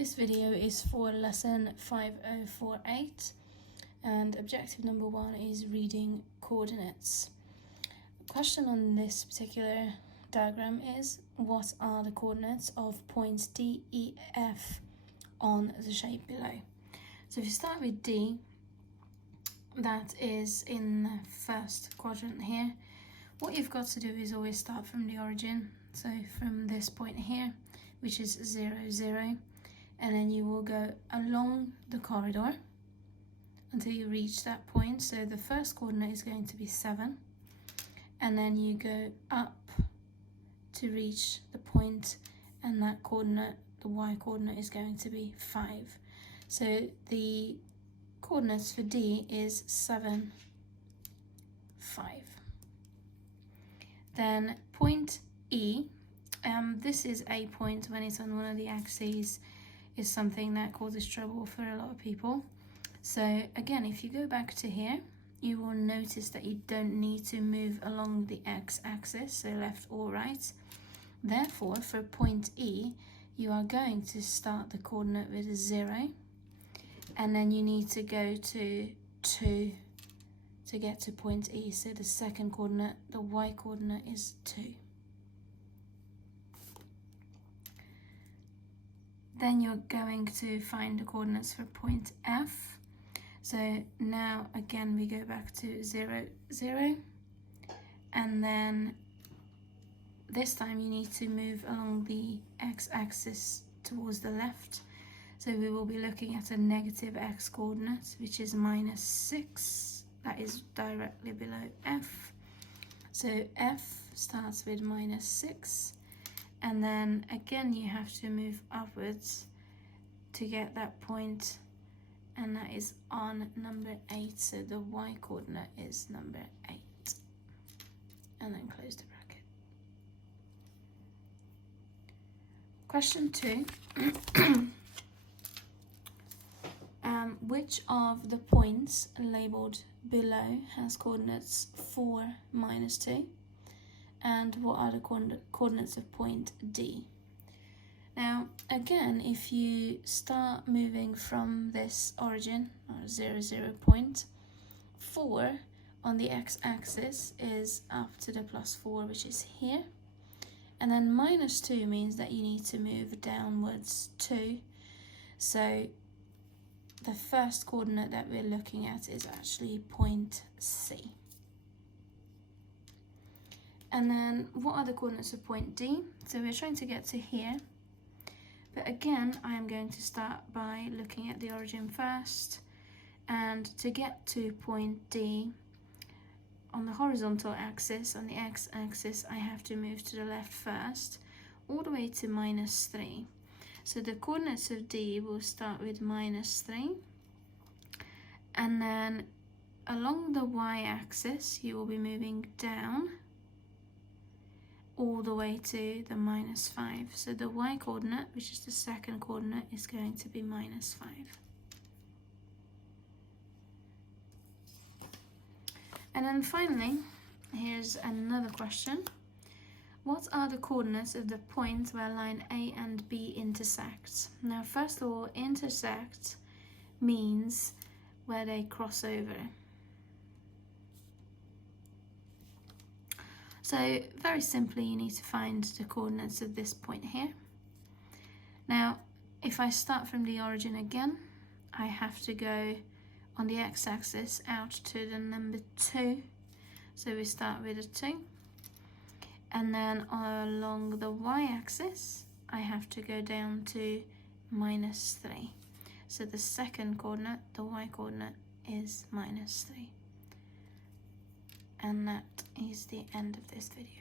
This video is for lesson 5048 and objective number 1 is reading coordinates. The question on this particular diagram is, what are the coordinates of points D, E, F on the shape below? So if you start with D, that is in the first quadrant here. What you've got to do is always start from the origin, so from this point here, which is 0, 0, and then you will go along the corridor until you reach that point. So the first coordinate is going to be 7, and then you go up to reach the point, and that coordinate, the y coordinate, is going to be 5. So the coordinates for D is 7, 5. Then point E, this is a point when it's on one of the axes, is something that causes trouble for a lot of people. So again, if you go back to here, you will notice that you don't need to move along the x-axis, so left or right. Therefore, for point E, you are going to start the coordinate with a 0, and then you need to go to 2 to get to point E. So the second coordinate, the y coordinate, is 2. Then you're going to find the coordinates for point F. So now again we go back to 0, 0, and then this time you need to move along the x-axis towards the left. So we will be looking at a negative x coordinate, which is -6. That is directly below F. So F starts with -6. And then again you have to move upwards to get that point, and that is on number 8. So the y coordinate is number 8. And then close the bracket. Question 2. Which of the points labelled below has coordinates 4, -2? And what are the coordinates of point D? Now again, if you start moving from this origin, or 0, 0 point, 4 on the x-axis is up to the +4, which is here, and then -2 means that you need to move downwards 2. So the first coordinate that we're looking at is actually point C. And then what are the coordinates of point D? So we're trying to get to here, but again I am going to start by looking at the origin first, and to get to point D on the horizontal axis, on the x-axis, I have to move to the left first, all the way to -3. So the coordinates of D will start with -3, and then along the y-axis you will be moving down all the way to the -5. So the y coordinate, which is the second coordinate, is going to be -5. And then finally, here's another question. What are the coordinates of the point where line A and B intersect? Now first of all, intersect means where they cross over. So very simply, you need to find the coordinates of this point here. Now, if I start from the origin again, I have to go on the x-axis out to the number 2. So we start with a 2. And then along the y-axis, I have to go down to -3. So the second coordinate, the y coordinate, is -3. And that is the end of this video.